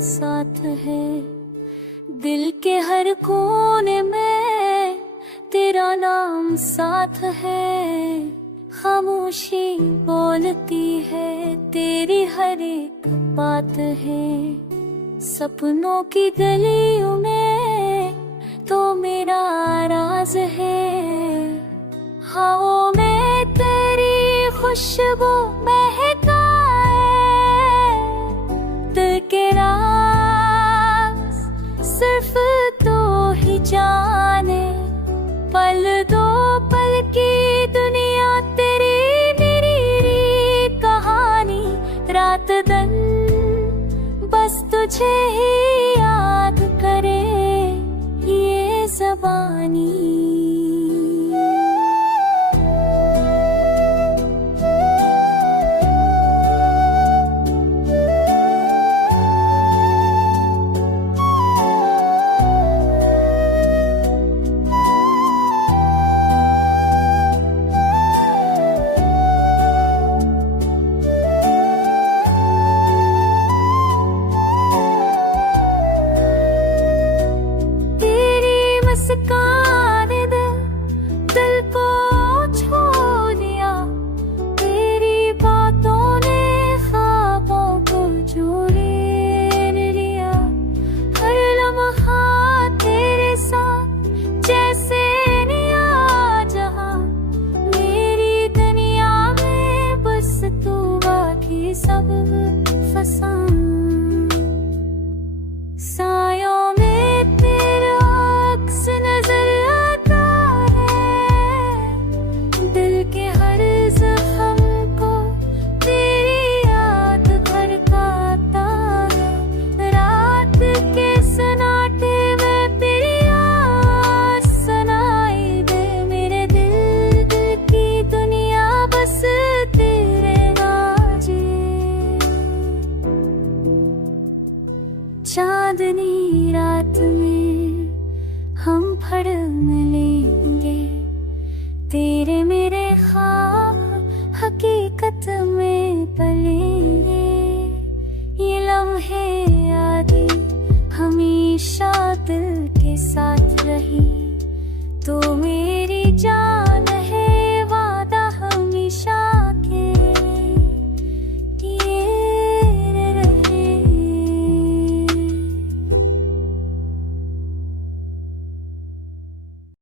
साथ है। दिल के हर कोने में तेरा नाम साथ है। खामोशी बोलती है तेरी हर एक बात है। सपनों की गलियों में तो मेरा राज है। हवाओं में तेरी खुशबू महकाए। दिल के राज सिर्फ तू ही जाने। पल दो पल की दुनिया तेरी मेरी कहानी। रात दिन बस तुझे ही याद करे ये ज़बानी। दिल को छू लिया तेरी बातों ने। ख्वाबों को जोड़े लिया। हर लम्हा तेरे साथ जैसे नया जहां। मेरी दुनिया में बस तू बाकी सब फसा। सायों में तेरा अक्स नजर आता है। दिल के हर जख्म को तेरी याद भड़काता है। रात के सन्नाटे में तेरी आवाज़ सुनाई दे। मेरे दिल की दुनिया बस तेरे नाज़े। चांदनी रात में हम फड़ मिलेंगे। तेरे मेरे ख्वाब हकीकत में पलेंगे। ये लम्हे यादें हमेशा दिल के साथ रही।